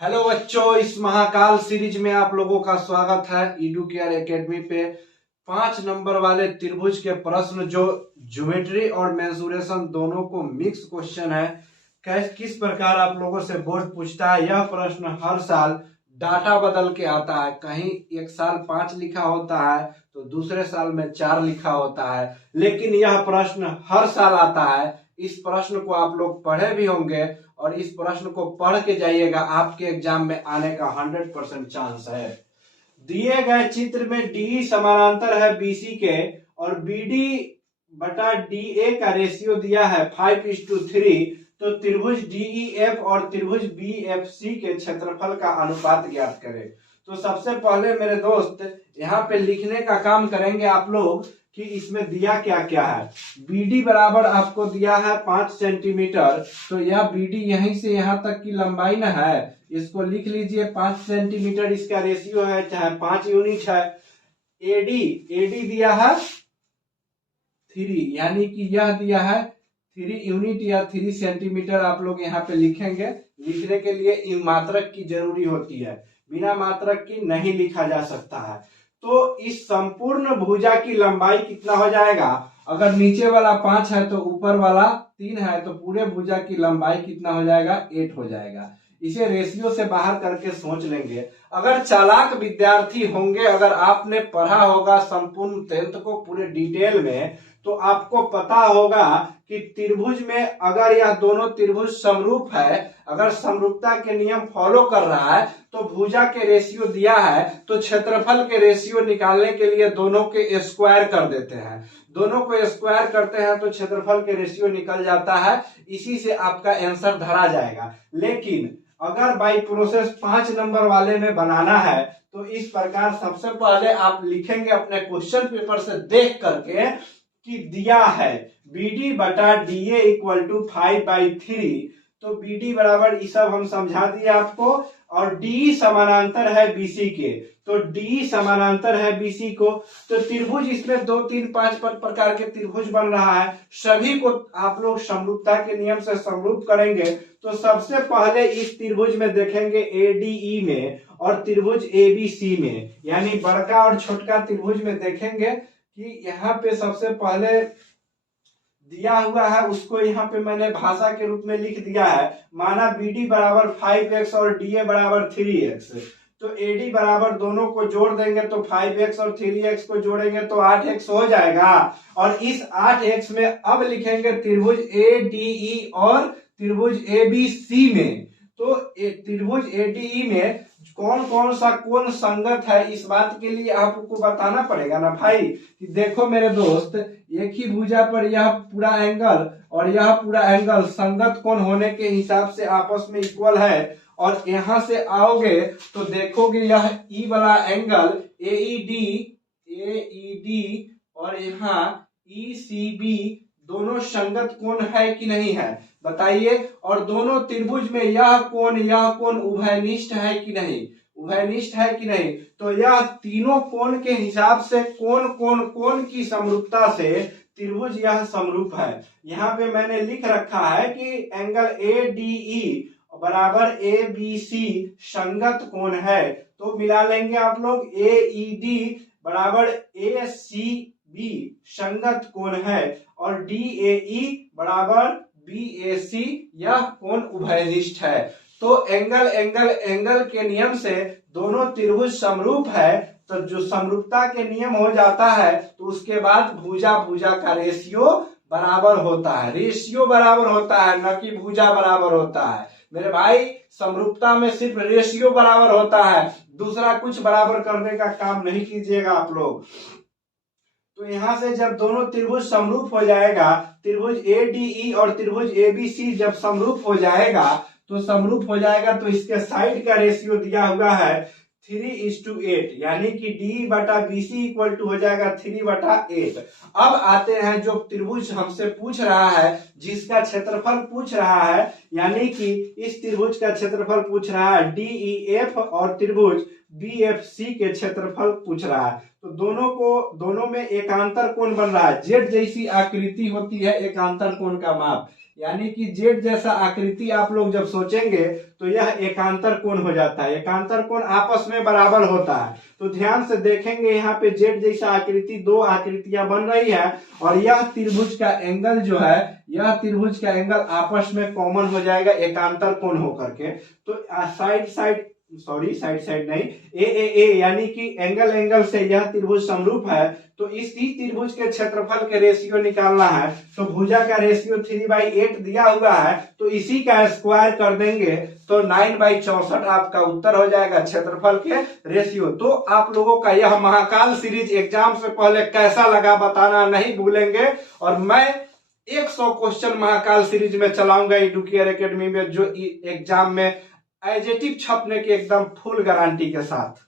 Hello बच्चों, इस Mahakal series में आप लोगों का स्वागत है। ईडू केयर एकेडमी पे 5 नंबर वाले त्रिभुज के प्रश्न जो ज्योमेट्री और मेंसुरेशन दोनों को मिक्स क्वेश्चन है, किस प्रकार आप लोगों से बोर्ड पूछता है। यह प्रश्न हर साल डाटा बदल के आता है। कहीं एक साल 5 लिखा होता है तो दूसरे साल में 4 लिखा होता है, लेकिन यह प्रश्न हर साल आता है। इस प्रश्न को आप लोग पढ़े भी होंगे और इस प्रश्न को पढ़ के जाइएगा, आपके एग्जाम में आने का 100% चांस है। दिए गए चित्र में डी समानांतर है बीसी के और बीडी बटा डी ए का रेशियो दिया है 5:3। तो त्रिभुज डीईएफ और त्रिभुज बीएफसी के क्षेत्रफल का अनुपात ज्ञात करें। तो सबसे पहले मेरे दोस्त यहाँ पे लिखने का काम करेंगे आप लोग कि इसमें दिया क्या क्या है। बीडी बराबर आपको दिया है 5 सेंटीमीटर, तो यह बीडी यहीं से यहाँ तक की लंबाई ना है, इसको लिख लीजिए 5 सेंटीमीटर। इसका रेशियो है चाहे 5 यूनिट है। एडी दिया है 3, यानी कि यह दिया है 3 यूनिट या 3 सेंटीमीटर। आप लोग यहाँ पे लिखेंगे। लिखने के लिए मात्रक की जरूरी होती है, बिना मात्रक की नहीं लिखा जा सकता है। तो इस संपूर्ण भुजा की लंबाई कितना हो जाएगा? अगर नीचे वाला 5 है तो ऊपर वाला 3 है, तो पूरे भुजा की लंबाई कितना हो जाएगा? 8 हो जाएगा। इसे रेशियो से बाहर करके सोच लेंगे। अगर चालाक विद्यार्थी होंगे, अगर आपने पढ़ा होगा संपूर्ण 10th को पूरे डिटेल में, तो आपको पता होगा कि त्रिभुज में अगर यह दोनों त्रिभुज समरूप है, अगर समरूपता के नियम फॉलो कर रहा है, तो भुजा के रेशियो दिया है तो क्षेत्रफल के रेशियो निकालने के लिए दोनों के स्क्वायर कर देते हैं। दोनों को स्क्वायर करते हैं तो क्षेत्रफल के रेशियो निकल जाता है। इसी से आपका आंसर धरा जाएगा। लेकिन अगर बाई प्रोसेस 5 नंबर वाले में बनाना है तो इस प्रकार सबसे पहले आप लिखेंगे अपने क्वेश्चन पेपर से देख करके कि दिया है बीडी बटा डीए इक्वल टू 5/3। तो बीडी बराबर ये सब हम समझा दिए आपको। और डी समानांतर है बीसी के, तो डी समानांतर है बीसी को। तो त्रिभुज इसमें 2, 3, 5 प्रकार के त्रिभुज बन रहा है। सभी को आप लोग समरूपता के नियम से समरूप करेंगे। तो सबसे पहले इस त्रिभुज में देखेंगे एडीई में और त्रिभुज एबीसी में, यानी बड़का और छोटका त्रिभुज में देखेंगे कि यहाँ पे सबसे पहले दिया हुआ है, उसको यहाँ पे मैंने भाषा के रूप में लिख दिया है। माना बीडी बराबर 5x और डीए बराबर 3x। तो एडी बराबर दोनों को जोड़ देंगे तो 5x और 3x को जोड़ेंगे तो 8x हो जाएगा। और इस 8x में अब लिखेंगे त्रिभुज एडीई और त्रिभुज एबीसी में। तो त्रिभुज एडीई में कौन कौन सा कोण संगत है, इस बात के लिए आपको बताना पड़ेगा ना भाई। कि देखो मेरे दोस्त, एक ही भुजा पर यह पूरा एंगल और यह पूरा एंगल संगत कोण होने के हिसाब से आपस में इक्वल है। और यहां से आओगे तो देखोगे यह ई वाला एंगल एईडी और यहाँ ईसीबी दोनों संगत कोण है कि नहीं है, बताइए। और दोनों त्रिभुज में यह कोण उभयनिष्ठ है कि नहीं, उभयनिष्ठ है कि नहीं। तो यह तीनों कोण के हिसाब से कोण की समरूपता से त्रिभुज यह समरूप है। यहाँ पे मैंने लिख रखा है कि एंगल एडीई बराबर एबीसी संगत कोण है। तो मिला लेंगे आप लोग, एईडी बराबर एसीबी संगत कोण है और डीएई बराबर बीएसी यह कोण उभयनिष्ठ है। तो एंगल के नियम से दोनों त्रिभुज समरूप है। तो जो समरूपता के नियम हो जाता है तो उसके बाद भुजा का रेशियो बराबर होता है। रेशियो बराबर होता है, न कि भुजा बराबर होता है मेरे भाई। समरूपता में सिर्फ रेशियो बराबर होता है, दूसरा कुछ बराबर करने का काम नहीं कीजिएगा आप लोग। तो यहां से जब दोनों त्रिभुज समरूप हो जाएगा, त्रिभुज एडीई और त्रिभुज एबीसी जब समरूप हो जाएगा तो इसके साइड का रेशियो दिया हुआ है 3:8, यानी कि डी बटा बीसी इक्वल टू हो जाएगा 3/8। अब आते हैं जो त्रिभुज हमसे पूछ रहा है, जिसका क्षेत्रफल पूछ रहा है, यानी कि इस त्रिभुज का क्षेत्रफल पूछ रहा है डीईएफ और त्रिभुज बीएफसी के क्षेत्रफल पूछ रहा है। तो दोनों में एकांतर कोण बन रहा है। जेड जैसी आकृति होती है एकांतर कोण का माप, यानी कि जेड जैसा आकृति आप लोग जब सोचेंगे तो यह एकांतर कोण हो जाता है। एकांतर कोण आपस में बराबर होता है। तो ध्यान से देखेंगे यहाँ पे जेड जैसा आकृति, दो आकृतियां बन रही है और यह त्रिभुज का एंगल जो है, यह त्रिभुज का एंगल आपस में कॉमन हो जाएगा एकांतर कोण होकर के। तो साइड साइड नहीं, ए यानी कि एंगल से यह त्रिभुज समरूप है। तो इसी त्रिभुज के क्षेत्रफल के रेशियो निकालना है। तो भुजा का रेशियो 3/8 दिया हुआ है, तो इसी का स्क्वायर कर देंगे तो 9/64 आपका उत्तर हो जाएगा क्षेत्रफल के रेशियो। तो आप लोगों का यह महाकाल सीरीज एग्जाम से पहले कैसा लगा बताना नहीं भूलेंगे। और मैं 100 क्वेश्चन महाकाल सीरीज में चलाऊंगा एडुकेयर एकेडमी में, जो एग्जाम में एज इट इज छपने की एकदम फुल गारंटी के साथ।